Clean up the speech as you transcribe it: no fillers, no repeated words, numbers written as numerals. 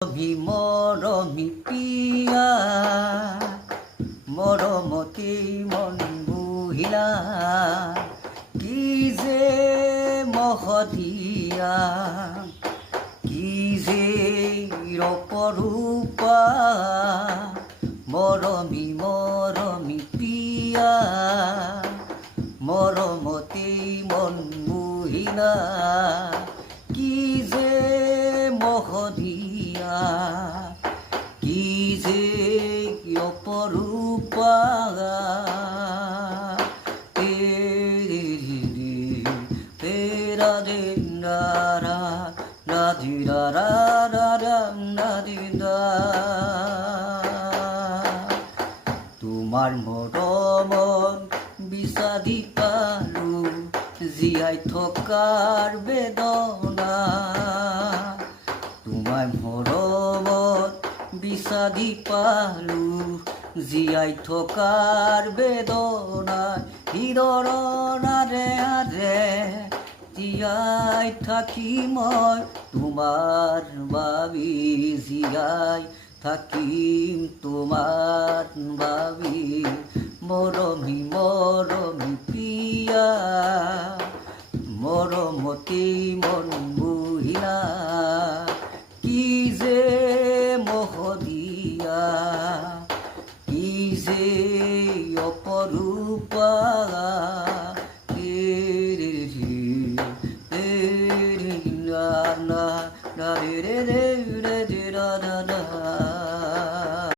মৰমী পিয়া মৰমতে মন বুহিলা কি যে মহদিয়া কি যে ৰূপৰূপা মৰমী পিয়া মৰমতে মন বুহিলা কি যে মহদিয়া কি যে অপৰূপা তোমাৰ মৰমত বিচাৰি পালো জীয়াই থকাৰ বেদনা তোমাৰ মৰমত বিচাৰি পালো জীয়াই থকাৰ বেদনা হৃদয়ৰে আৰে জীয়াই থাকি মই তোমাৰ বাবে জীয়াই থাকিম তোমাৰ বাবে মৰমী পিয়া মৰমতে মন